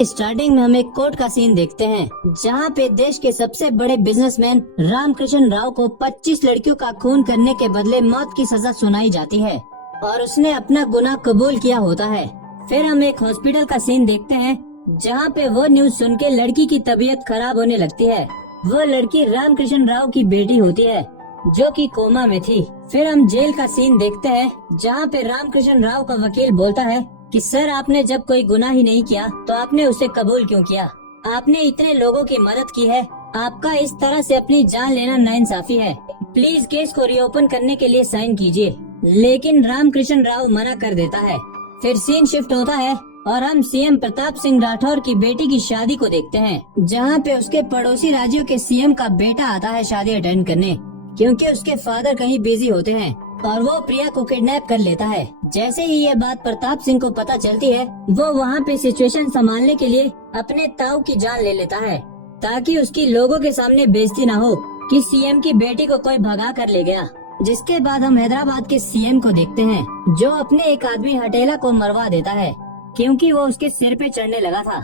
Starting में हम एक कोर्ट का सीन देखते हैं जहाँ पे देश के सबसे बड़े बिजनेसमैन रामकृष्ण राव को 25 लड़कियों का खून करने के बदले मौत की सजा सुनाई जाती है और उसने अपना गुनाह कबूल किया होता है। फिर हम एक हॉस्पिटल का सीन देखते हैं जहाँ पे वो न्यूज सुन के लड़की की तबीयत खराब होने लगती है। वो लड़की रामकृष्ण राव की बेटी होती है जो कि कोमा में थी। फिर हम जेल का सीन देखते हैं जहाँ पे रामकृष्ण राव का वकील बोलता है कि सर, आपने जब कोई गुनाह ही नहीं किया तो आपने उसे कबूल क्यों किया? आपने इतने लोगों की मदद की है, आपका इस तरह से अपनी जान लेना नाइंसाफी है। प्लीज केस को रीओपन करने के लिए साइन कीजिए। लेकिन रामकृष्ण राव मना कर देता है। फिर सीन शिफ्ट होता है और हम सीएम प्रताप सिंह राठौर की बेटी की शादी को देखते हैं जहाँ पे उसके पड़ोसी राज्यों के सीएम का बेटा आता है शादी अटेंड करने, क्योंकि उसके फादर कहीं बिजी होते हैं और वो प्रिया को किडनैप कर लेता है। जैसे ही ये बात प्रताप सिंह को पता चलती है वो वहाँ पे सिचुएशन संभालने के लिए अपने ताऊ की जान ले लेता है ताकि उसकी लोगों के सामने बेइज्जती न हो कि सीएम की बेटी को कोई भगा कर ले गया। जिसके बाद हम हैदराबाद के सीएम को देखते हैं जो अपने एक आदमी हटेला को मरवा देता है क्योंकि वो उसके सिर पे चढ़ने लगा था।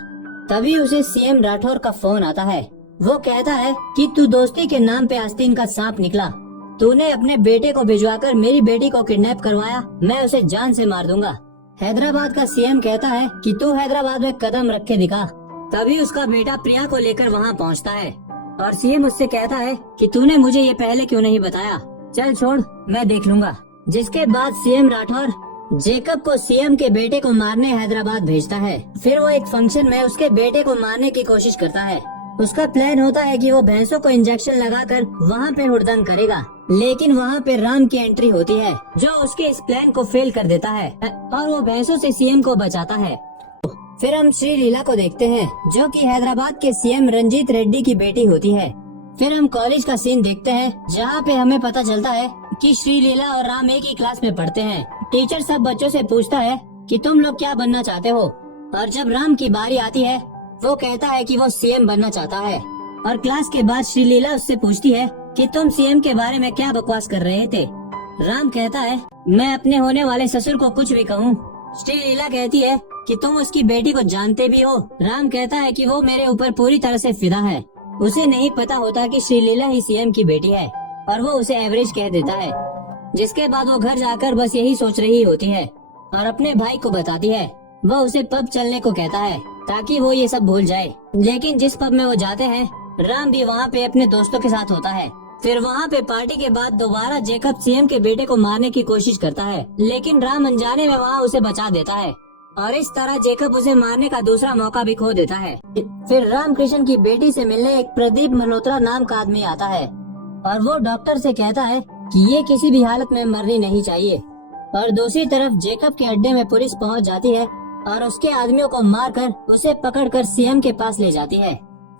तभी उसे सीएम राठौर का फोन आता है। वो कहता है कि तू दोस्ती के नाम पे आस्तीन का सांप निकला, तूने अपने बेटे को भिजवाकर मेरी बेटी को किडनैप करवाया, मैं उसे जान से मार दूंगा। हैदराबाद का सीएम कहता है कि तू हैदराबाद में कदम रख के दिखा। तभी उसका बेटा प्रिया को लेकर वहाँ पहुँचता है और सीएम उससे कहता है कि तूने मुझे ये पहले क्यों नहीं बताया, चल छोड़, मैं देख लूंगा। जिसके बाद सीएम राठौर जेकब को सीएम के बेटे को मारने हैदराबाद भेजता है। फिर वो एक फंक्शन में उसके बेटे को मारने की कोशिश करता है। उसका प्लान होता है कि वो भैंसों को इंजेक्शन लगाकर वहाँ पे हुड़दंग करेगा, लेकिन वहाँ पे राम की एंट्री होती है जो उसके इस प्लान को फेल कर देता है और वो भैंसों से सीएम को बचाता है। फिर हम श्री लीला को देखते हैं जो कि हैदराबाद के सीएम रंजीत रेड्डी की बेटी होती है। फिर हम कॉलेज का सीन देखते हैं जहाँ पे हमें पता चलता है कि श्री लीला और राम एक ही क्लास में पढ़ते हैं। टीचर सब बच्चों से पूछता है कि तुम लोग क्या बनना चाहते हो, और जब राम की बारी आती है वो कहता है कि वो सीएम बनना चाहता है। और क्लास के बाद श्री लीला उससे पूछती है कि तुम सीएम के बारे में क्या बकवास कर रहे थे। राम कहता है मैं अपने होने वाले ससुर को कुछ भी कहूँ। श्री लीला कहती है कि तुम उसकी बेटी को जानते भी हो। राम कहता है कि वो मेरे ऊपर पूरी तरह से फिदा है। उसे नहीं पता होता कि श्री लीला ही सीएम की बेटी है और वो उसे एवरेज कह देता है। जिसके बाद वो घर जाकर बस यही सोच रही होती है और अपने भाई को बताती है। वो उसे पब चलने को कहता है ताकि वो ये सब भूल जाए। लेकिन जिस पब में वो जाते हैं राम भी वहाँ पे अपने दोस्तों के साथ होता है। फिर वहाँ पे पार्टी के बाद दोबारा जेकब सीएम के बेटे को मारने की कोशिश करता है, लेकिन राम अनजाने में वहाँ उसे बचा देता है और इस तरह जेकब उसे मारने का दूसरा मौका भी खो देता है। फिर रामकृष्ण की बेटी से मिलने एक प्रदीप मल्होत्रा नाम का आदमी आता है और वो डॉक्टर से कहता है कि ये किसी भी हालत में मरनी नहीं चाहिए। और दूसरी तरफ जेकब के अड्डे में पुलिस पहुंच जाती है और उसके आदमियों को मारकर उसे पकड़कर सीएम के पास ले जाती है।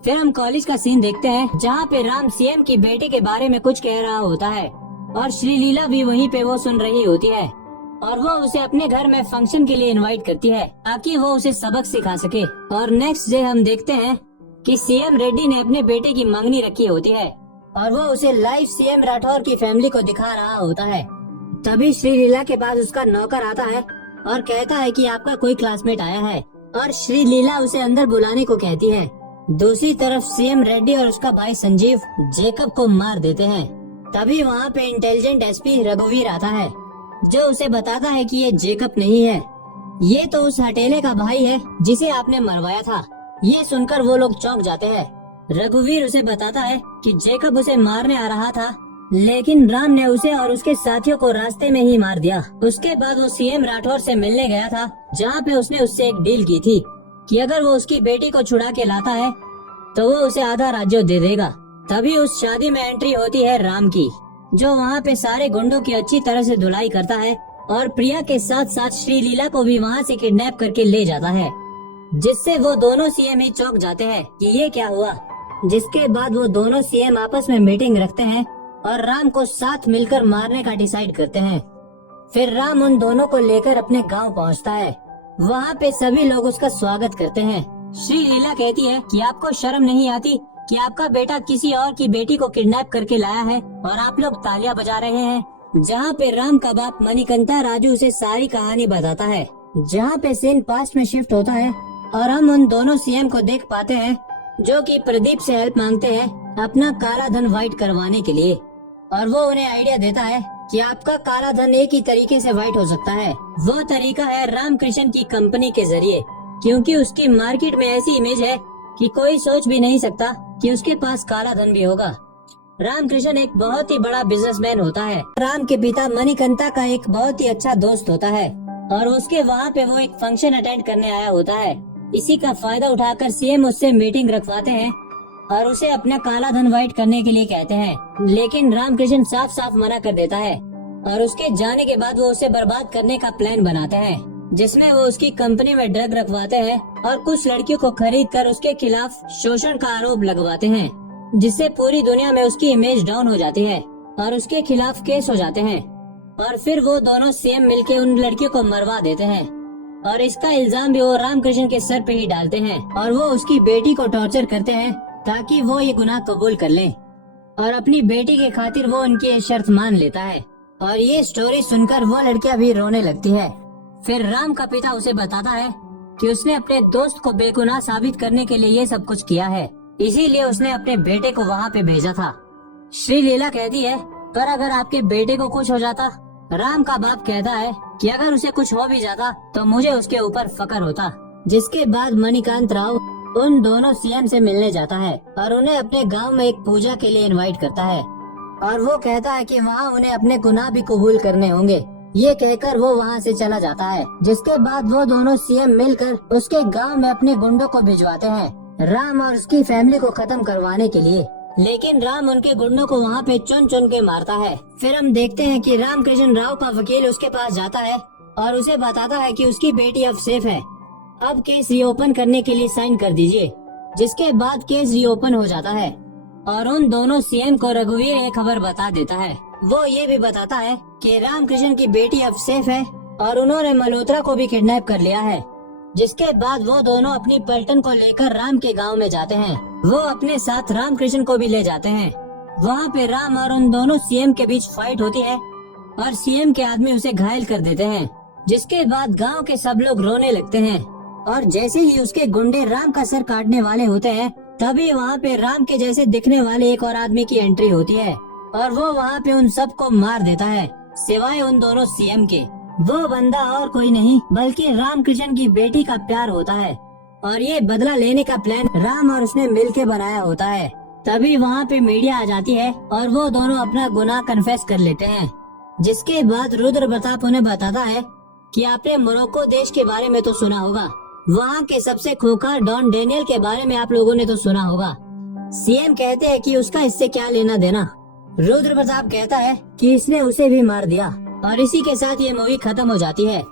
फिर हम कॉलेज का सीन देखते हैं जहाँ पे राम सीएम की बेटी के बारे में कुछ कह रहा होता है और श्री लीला भी वहीं पे वो सुन रही होती है और वो उसे अपने घर में फंक्शन के लिए इनवाइट करती है ताकि वो उसे सबक सिखा सके। और नेक्स्ट डे हम देखते हैं कि सीएम रेड्डी ने अपने बेटे की मंगनी रखी होती है और वो उसे लाइव सीएम राठौर की फैमिली को दिखा रहा होता है। तभी श्री लीला के पास उसका नौकर आता है और कहता है कि आपका कोई क्लासमेट आया है और श्री लीला उसे अंदर बुलाने को कहती है। दूसरी तरफ सीएम रेड्डी और उसका भाई संजीव जेकब को मार देते हैं। तभी वहाँ पे इंटेलिजेंट एसपी रघुवीर आता है जो उसे बताता है कि ये जेकब नहीं है, ये तो उस हटेले का भाई है जिसे आपने मरवाया था। ये सुनकर वो लोग चौंक जाते हैं। रघुवीर उसे बताता है कि जेकब उसे मारने आ रहा था, लेकिन राम ने उसे और उसके साथियों को रास्ते में ही मार दिया। उसके बाद वो सीएम राठौर से मिलने गया था जहाँ पे उसने उससे एक डील की थी कि अगर वो उसकी बेटी को छुड़ा के लाता है तो वो उसे आधा राज्य दे देगा। तभी उस शादी में एंट्री होती है राम की, जो वहाँ पे सारे गुंडों की अच्छी तरह से धुलाई करता है और प्रिया के साथ साथ श्री लीला को भी वहाँ से किडनैप करके ले जाता है, जिससे वो दोनों सीएम ही चौंक जाते हैं कि ये क्या हुआ। जिसके बाद वो दोनों सीएम आपस में मीटिंग रखते हैं और राम को साथ मिलकर मारने का डिसाइड करते हैं। फिर राम उन दोनों को लेकर अपने गांव पहुंचता है। वहाँ पे सभी लोग उसका स्वागत करते हैं। श्री लीला कहती है कि आपको शर्म नहीं आती कि आपका बेटा किसी और की बेटी को किडनैप करके लाया है और आप लोग तालियां बजा रहे हैं। जहाँ पे राम का बाप मणिकंता राजू उसे सारी कहानी बताता है। जहाँ पे सीन पास्ट में शिफ्ट होता है और हम उन दोनों सीएम को देख पाते हैं जो कि प्रदीप से हेल्प मांगते हैं अपना काला धन व्हाइट करवाने के लिए। और वो उन्हें आइडिया देता है कि आपका काला धन एक ही तरीके से व्हाइट हो सकता है। वो तरीका है रामकृष्ण की कंपनी के जरिए, क्योंकि उसकी मार्केट में ऐसी इमेज है कि कोई सोच भी नहीं सकता कि उसके पास काला धन भी होगा। रामकृष्ण एक बहुत ही बड़ा बिजनेसमैन होता है। राम के पिता मणिकंता का एक बहुत ही अच्छा दोस्त होता है और उसके वहाँ पे वो एक फंक्शन अटेंड करने आया होता है। इसी का फायदा उठाकर सीएम उससे मीटिंग रखवाते हैं और उसे अपना काला धन व्हाइट करने के लिए कहते हैं, लेकिन रामकृष्ण साफ साफ मना कर देता है और उसके जाने के बाद वो उसे बर्बाद करने का प्लान बनाते हैं, जिसमें वो उसकी कंपनी में ड्रग रखवाते हैं और कुछ लड़कियों को खरीद कर उसके खिलाफ शोषण का आरोप लगवाते हैं, जिससे पूरी दुनिया में उसकी इमेज डाउन हो जाती है और उसके खिलाफ केस हो जाते हैं। और फिर वो दोनों सीएम मिलके उन लड़कियों को मरवा देते हैं और इसका इल्जाम भी वो रामकृष्ण के सर पे ही डालते हैं और वो उसकी बेटी को टॉर्चर करते हैं ताकि वो ये गुनाह कबूल कर ले और अपनी बेटी के खातिर वो उनकी ये शर्त मान लेता है। और ये स्टोरी सुनकर वो लड़कियां भी रोने लगती है। फिर राम का पिता उसे बताता है कि उसने अपने दोस्त को बेगुनाह साबित करने के लिए ये सब कुछ किया है, इसीलिए उसने अपने बेटे को वहाँ पे भेजा था। श्री लीला कहती है, पर अगर आपके बेटे को कुछ हो जाता? राम का बाप कहता है कि अगर उसे कुछ हो भी जाता तो मुझे उसके ऊपर फक्र होता। जिसके बाद मणिकांत राव उन दोनों सीएम से मिलने जाता है और उन्हें अपने गांव में एक पूजा के लिए इनवाइट करता है और वो कहता है कि वहाँ उन्हें अपने गुनाह भी कबूल करने होंगे। ये कहकर वो वहाँ से चला जाता है। जिसके बाद वो दोनों सीएम मिलकर उसके गांव में अपने गुंडों को भिजवाते हैं राम और उसकी फैमिली को खत्म करवाने के लिए, लेकिन राम उनके गुंडों को वहाँ पे चुन चुन के मारता है। फिर हम देखते हैं कि रामकृष्ण राव का वकील उसके पास जाता है और उसे बताता है कि उसकी बेटी अब सेफ है, अब केस रीओपन करने के लिए साइन कर दीजिए। जिसके बाद केस रीओपन हो जाता है और उन दोनों सीएम को रघुवीर ये खबर बता देता है। वो ये भी बताता है कि रामकृष्ण की बेटी अब सेफ है और उन्होंने मल्होत्रा को भी किडनैप कर लिया है। जिसके बाद वो दोनों अपनी पलटन को लेकर राम के गांव में जाते हैं। वो अपने साथ रामकृष्ण को भी ले जाते हैं। वहाँ पे राम और उन दोनों सीएम के बीच फाइट होती है और सीएम के आदमी उसे घायल कर देते हैं। जिसके बाद गांव के सब लोग रोने लगते हैं और जैसे ही उसके गुंडे राम का सर काटने वाले होते हैं तभी वहाँ पे राम के जैसे दिखने वाले एक और आदमी की एंट्री होती है और वो वहाँ पे उन सबको मार देता है सिवाय उन दोनों सीएम के। वो बंदा और कोई नहीं बल्कि रामकृष्ण की बेटी का प्यार होता है और ये बदला लेने का प्लान राम और उसने मिलके बनाया होता है। तभी वहाँ पे मीडिया आ जाती है और वो दोनों अपना गुनाह कन्फेस कर लेते हैं। जिसके बाद रुद्र प्रताप उन्हें बताता है कि आपने मोरक्को देश के बारे में तो सुना होगा, वहाँ के सबसे खूंखार डॉन डेनियल के बारे में आप लोगों ने तो सुना होगा। सीएम कहते हैं कि उसका इससे क्या लेना देना। रुद्र प्रताप कहता है कि इसने उसे भी मार दिया और इसी के साथ ये मूवी खत्म हो जाती है।